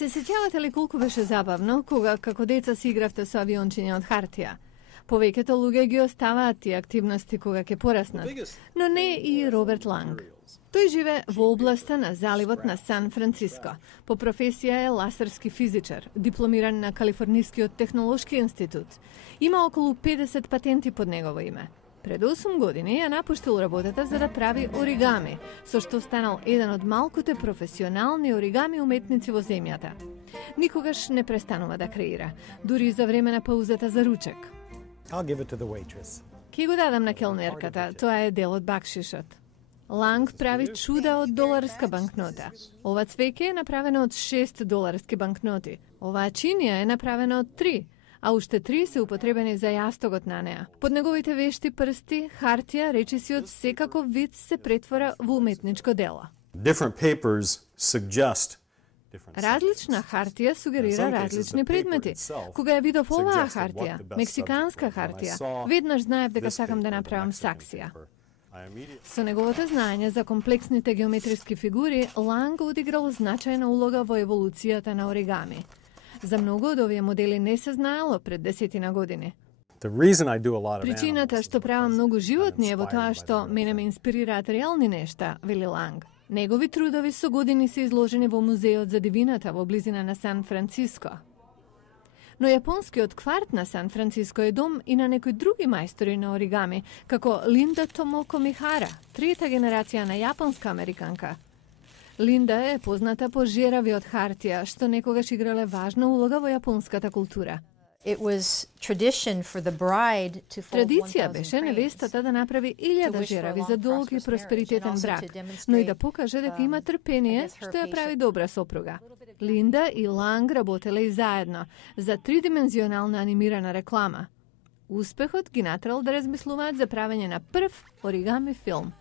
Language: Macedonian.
Се сеќавате ли колку беше забавно кога како деца си игравте со авиончиња од хартија? Повеќето луѓе ги оставаат тие активности кога ќе пораснат, но не и Роберт Ланг. Тој живе во областа на заливот на Сан Франциско. По професија е ласерски физичар, дипломиран на Калифорнискиот технолошки институт. Има околу 50 патенти под негово име. Пред 8 години ја напуштил работата за да прави оригами, со што станал еден од малкуте професионални оригами уметници во земјата. Никогаш не престанува да креира, дури за време на паузата за ручек. Ки го дадам на келнерката, тоа е дел од бакшишот. Ланг прави чуда од доларска банкнота. Ова цвеќе е направено од 6 доларски банкноти. Оваа чинија е направена од 3, а уште 3 се употребени за јастогот на неа. Под неговите вешти прсти, хартија, речиси од секаков вид се претвора во уметничко дело. Различна хартија сугерира различни предмети. Кога ја видов оваа хартија, мексиканска хартија, веднаш знаев дека сакам да направам саксија. Со неговото знаење за комплексните геометриски фигури, Ланг одиграл значајна улога во еволуцијата на оригами. За многу од овие модели не се знаело пред 10 години. Причината што правам многу животни е во тоа што мене ме инспирираат реални нешта, вели Ланг. Негови трудови со години се изложени во Музеот за дивината во близина на Сан Франциско. Но јапонскиот кварт на Сан Франциско е дом и на некои други мајстори на оригами, како Линда Томоко Михара, трета генерација на јапонска американка. Линда е позната по жерави од хартија, што некогаш играле важна улога во јапонската култура. Традиција беше невестата да направи 1000 жерави за долг и просперитетен брак, но и да покаже дека има трпение, што ја прави добра сопруга. Линда и Ланг работеле и заедно за тридимензионална анимирана реклама. Успехот ги натрал да размислуваат за правење на прв оригами филм.